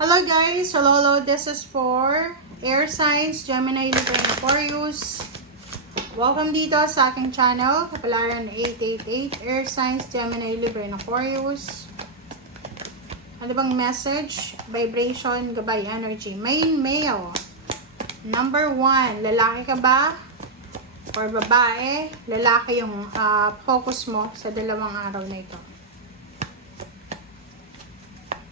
Hello guys! Hello. This is for Air Signs, Gemini, Libra, and Aquarius. Welcome dito sa aking channel, Kapalaran 888, Air Signs, Gemini, Libra, and Aquarius. Ano bang message? Vibration, gabay, energy. Main male. Number 1, lalaki ka ba? Or babae? Lalaki yung focus mo sa dalawang araw na ito.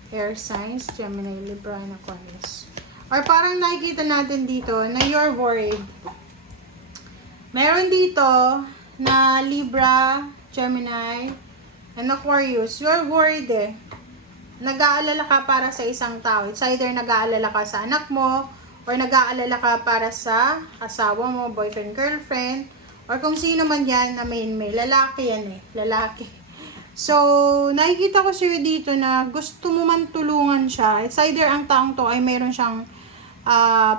Air signs, Gemini, Libra, and Aquarius. Or parang nakikita natin dito na you're worried. Meron dito na Libra, Gemini, and Aquarius. You're worried eh. Nag-aalala ka para sa isang tao. It's either nag-aalala ka sa anak mo, or nag-aalala ka para sa asawa mo, boyfriend, girlfriend, or kung sino man yan na may lalaki yan eh. Lalaki. So, nakikita ko sa'yo dito na gusto mo man tulungan siya. It's either ang taong to ay mayroon siyang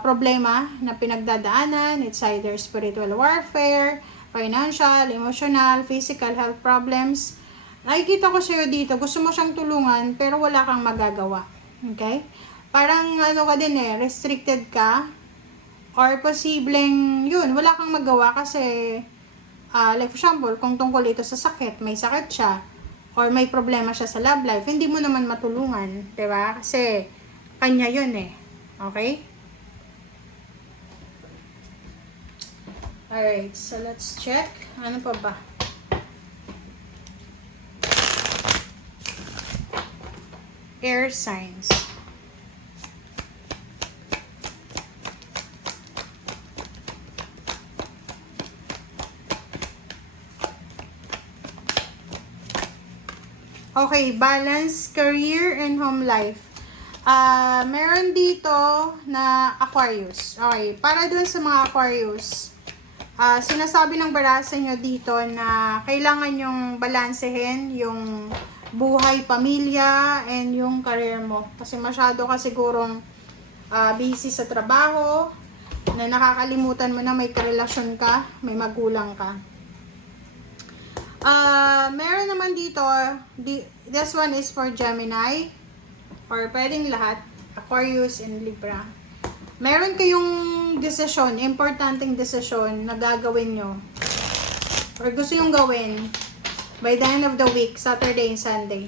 problema na pinagdadaanan. It's either spiritual warfare, financial, emotional, physical health problems. Nakikita ko sa'yo dito, gusto mo siyang tulungan pero wala kang magagawa. Okay? Parang ano ka din eh, restricted ka. Or posibleng yun, wala kang magawa kasi like for example, kung tungkol ito sa sakit, may sakit siya. Or may problema siya sa love life, hindi mo naman matulungan, 'di ba? Kasi kanya 'yun eh. Okay? Alright, so let's check. Ano pa ba? Air signs. Okay, balance, career, and home life. Meron dito na Aquarius. Okay, para dun sa mga Aquarius, sinasabi ng barasa nyo dito na kailangan yung balansehin yung buhay, pamilya, and yung career mo. Kasi masyado ka sigurong busy sa trabaho, na nakakalimutan mo na may karelasyon ka, may magulang ka. Meron naman dito, this one is for Gemini, or pwedeng lahat, Aquarius and Libra. Meron kayong desisyon, importanteng desisyon na gagawin nyo, or gusto yung gawin, by the end of the week, Saturday and Sunday.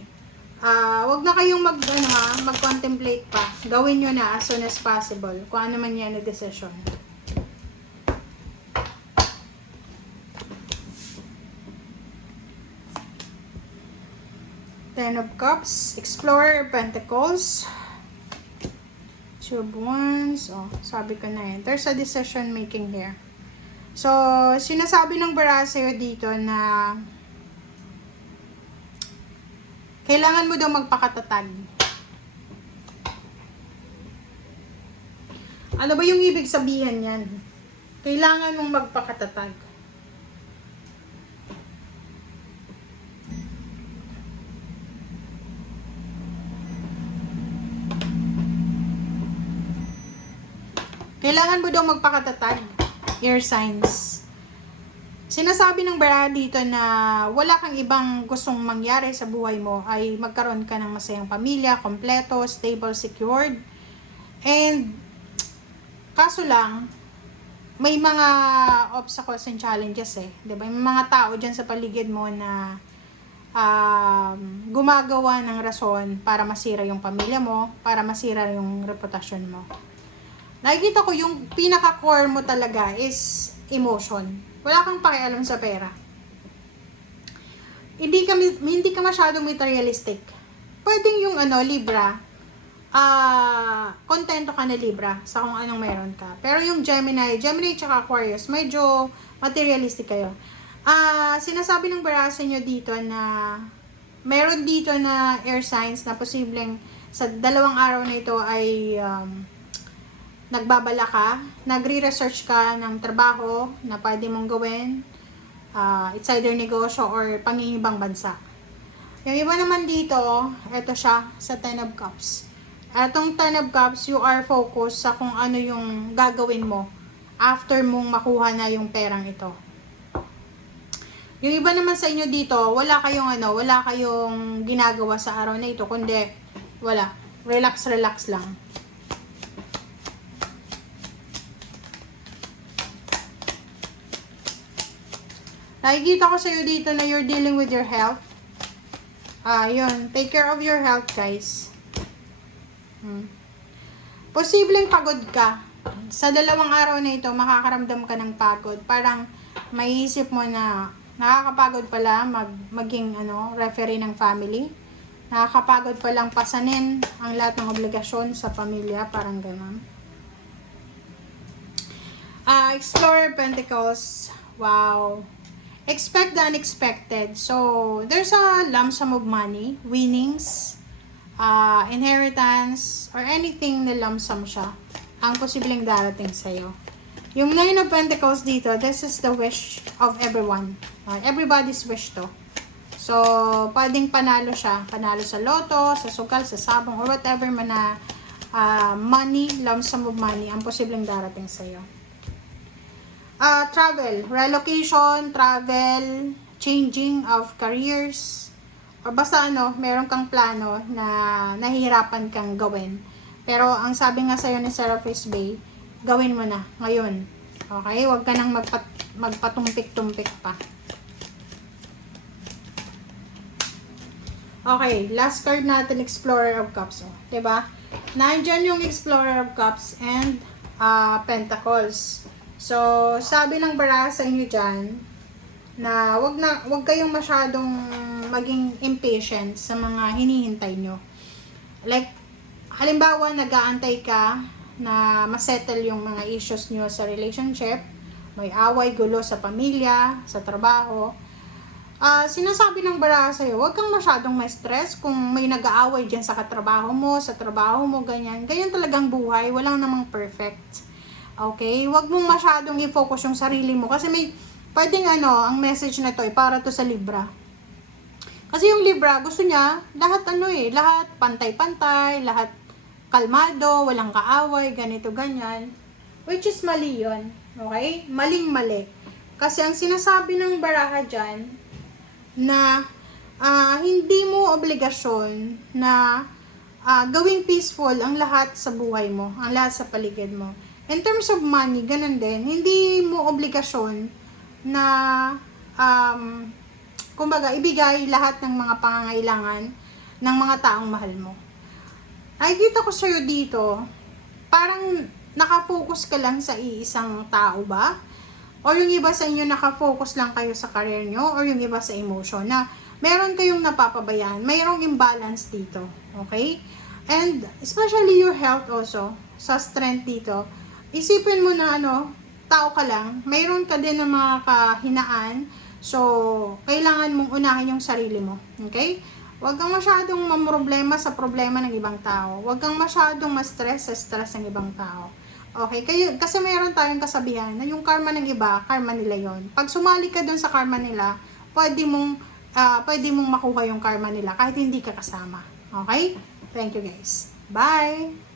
Wag na kayong mag-contemplate pa. Gawin nyo na as soon as possible, kung ano man yan na desisyon. Ten of Cups, Explorer, Pentacles, Two of Wands. Oh, sabi ko na yun. There's a decision making here. So, sinasabi ng barasa dito na kailangan mo daw magpakatatag. Ano ba yung ibig sabihin yan? Kailangan mong magpakatatag. Kailangan mo daw magpakatatag, air signs. Sinasabi ng bara dito na wala kang ibang gustong mangyari sa buhay mo, ay magkaroon ka ng masayang pamilya, kompleto, stable, secured. And kaso lang, may mga obstacles and challenges eh. Diba? May mga tao dyan sa paligid mo na gumagawa ng rason para masira yung pamilya mo, para masira yung reputasyon mo. Nakikita ko yung pinaka-core mo talaga is emotion. Wala kang pakialam sa pera. Hindi ka masyadong materialistic. Pwedeng yung Libra, kontento ka na Libra sa kung anong meron ka. Pero yung Gemini tsaka Aquarius, medyo materialistic kayo. Sinasabi ng barasa nyo dito na meron dito na air signs na posibleng sa dalawang araw na ito ay nagbabala ka, nagre-research ka ng trabaho na pwede mong gawin, it's either negosyo or pangingibang bansa. Yung iba naman dito, eto siya sa Ten of Cups. Etong Ten of Cups, you are focused sa kung ano yung gagawin mo after mong makuha na yung perang ito. Yung iba naman sa inyo dito, wala kayong ginagawa sa araw na ito, kundi wala. Relax, relax lang. Nakikita ko sa'yo dito na you're dealing with your health. Yun. Take care of your health, guys. Posibleng pagod ka. Sa 2 araw na ito, makakaramdam ka ng pagod. Parang maiisip mo na nakakapagod pala maging referee ng family. Nakakapagod palang pasanin ang lahat ng obligasyon sa pamilya. Parang ganun. Explorer Pentacles. Wow. Expect the unexpected. So, there's a lump sum of money, winnings, inheritance, or anything na lump sum siya ang posibleng darating sa'yo. Yung 9 of Pentacles dito, this is the wish of everyone. Everybody's wish to. So, pwedeng panalo siya. Panalo sa loto, sa sugal, sa sabong, or whatever man na money, lump sum of money, ang posibleng darating sa'yo. Travel, relocation, travel, changing of careers, o basta meron kang plano na nahihirapan kang gawin. Pero ang sabi nga sa'yo ni Seraphis Bay, gawin mo na ngayon. Okay? Huwag ka nang magpatumpik-tumpik pa. Okay, last card natin, Explorer of Cups. Diba? Nandyan yung Explorer of Cups and Pentacles. So, sabi ng baraha sa inyo dyan, na wag kayong masyadong maging impatient sa mga hinihintay nyo. Like, halimbawa, nag-aantay ka na masettle yung mga issues nyo sa relationship, may away, gulo sa pamilya, sa trabaho. Sinasabi ng baraha sa'yo, wag kang masyadong ma-stress kung may nag-aaway dyan sa katrabaho mo, ganyan. Ganyan talagang buhay, walang namang perfect. Okay? Huwag mong masyadong i-focus yung sarili mo. Kasi may, pwedeng ang message na to para to sa Libra. Kasi yung Libra, gusto niya, lahat lahat pantay-pantay, lahat kalmado, walang kaaway, ganito, ganyan. Which is mali yun. Okay? Maling-mali. Kasi ang sinasabi ng baraha dyan, na hindi mo obligasyon na gawing peaceful ang lahat sa buhay mo, ang lahat sa paligid mo. In terms of money, ganun din. Hindi mo obligasyon na, kumbaga, ibigay lahat ng mga pangangailangan ng mga taong mahal mo. Nakikita ko sa'yo dito, parang nakafocus ka lang sa iisang tao ba? O yung iba sa inyo nakafocus lang kayo sa career nyo, or yung iba sa emotion, na meron kayong napapabayaan, mayroong imbalance dito. Okay? And, especially your health also, sa strength dito, isipin mo na tao ka lang, mayroon ka din ng mga kahinaan, so, kailangan mong unahin yung sarili mo. Okay? Huwag kang masyadong mamroblema sa problema ng ibang tao. Huwag kang masyadong ma-stress sa stress ng ibang tao. Okay? Kasi mayroon tayong kasabihan na yung karma ng iba, karma nila yon. Pag sumali ka dun sa karma nila, pwede mong makuha yung karma nila kahit hindi ka kasama. Okay? Thank you guys. Bye!